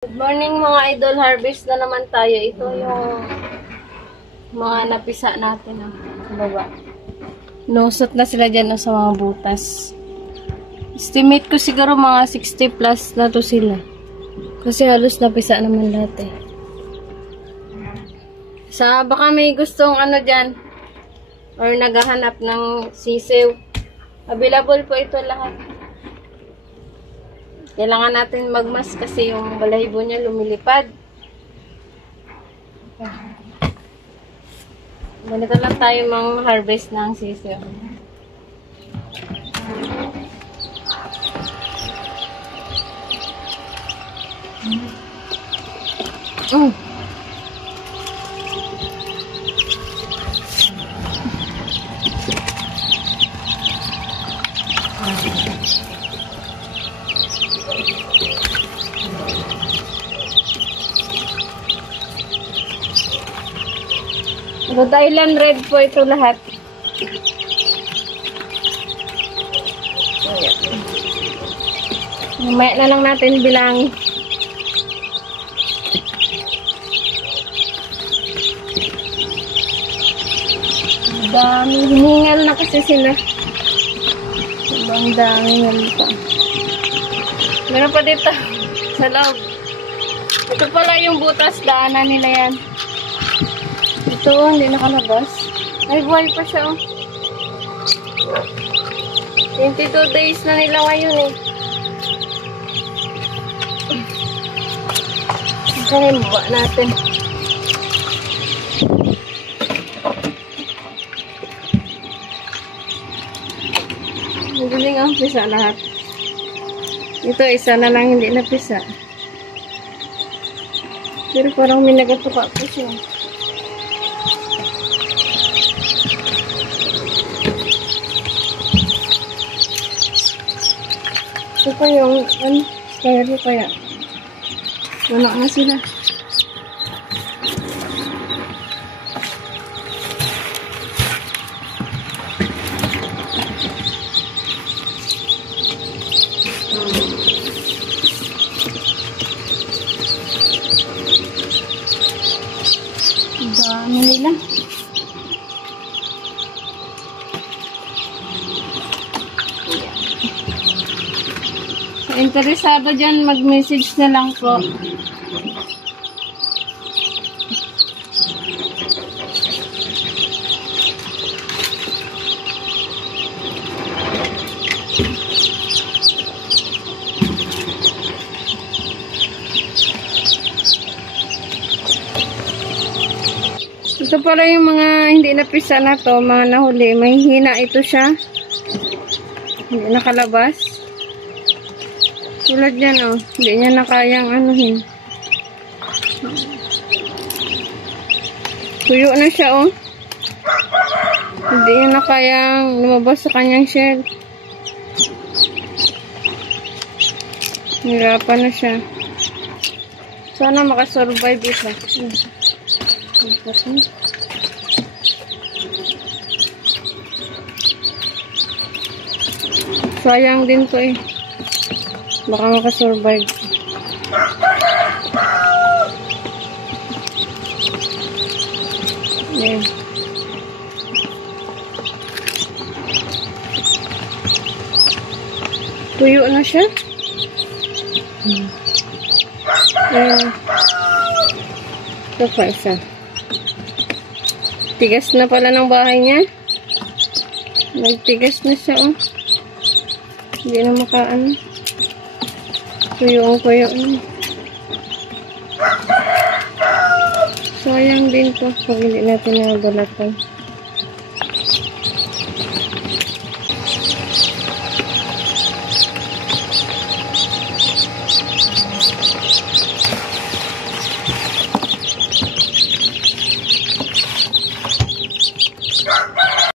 Good morning mga idol, harvest na naman tayo. Ito yung mga napisa natin sa baba. Lusot na sila dyan sa mga butas. Estimate ko siguro mga 60 plus na to sila. Kasi halos napisa naman lahat eh. Baka may gustong ano dyan or naghahanap ng sisiw. Available po ito lahat. Kailangan natin magmas kasi yung balahibo niya lumilipad. Ganito lang tayo mang-harvest ng sisiw. Rhode Island red po ito lahat. Mamaya na lang natin bilang. Dami, hiningal na kasi sila. Ibang dami nga. Meron pa dito sa loob. Ito pala yung butas, daanan nila yan. Ito, hindi nakalabas. Ay, buhay pa siya, oh. 22 days na nila ngayon, eh. Ito yung baba natin. Magaling ang pisa lahat. Ito, isa na lang hindi napisa. Pero parang may nagatuka po siya. Ito pa yung, kaya kaya. Wala na sila. Dami nila. Interesado dyan, mag-message na lang po. Ito pala yung mga hindi napisa na to, mga nahuli. May hina ito siya. Hindi nakalabas. Tulad yan, oh. Hindi niya na kayang anuhin. Tuyo na siya, oh. Hindi niya na kayang lumabas sa kanyang shell. Hirapan na siya. Sana makasurvive ito. Sayang din to, eh. Baka makasurvive. Ayan. Tuyo na siya. Ayan. Ito pa isa. Tigas na pala ng bahay niya. Nagtigas na siya, oh. Hindi na makaano. Tuyo. Sayang din to pag hindi natin nagagulatan.